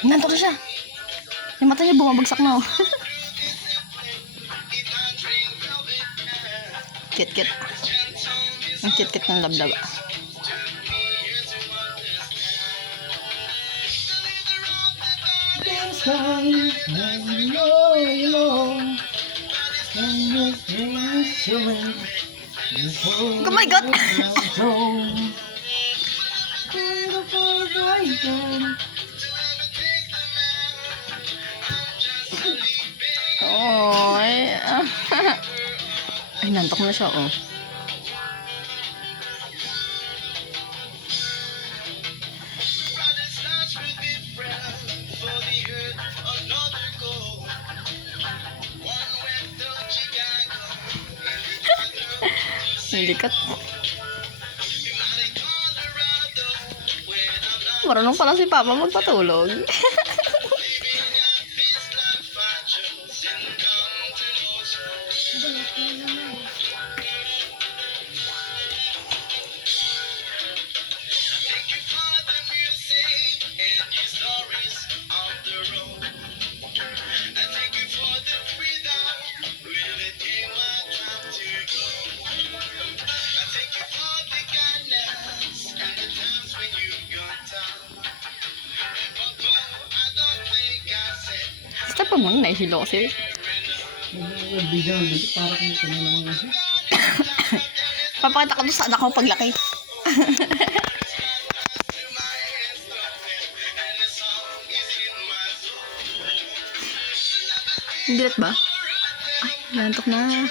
Nantok na siya. Yung mata niya bumabagsak na, oh. Kit-kit. Ang kit-kit ng lablaba. Oh my God! Oh, ay, ay, nantok na siya, oh. Likat. Marunong pala si Papa magpatulog. Stop pa muna, nahihilo kasi. Papakita ko doon sa anak ko paglaki. Dilat ba? Ay, nantok na.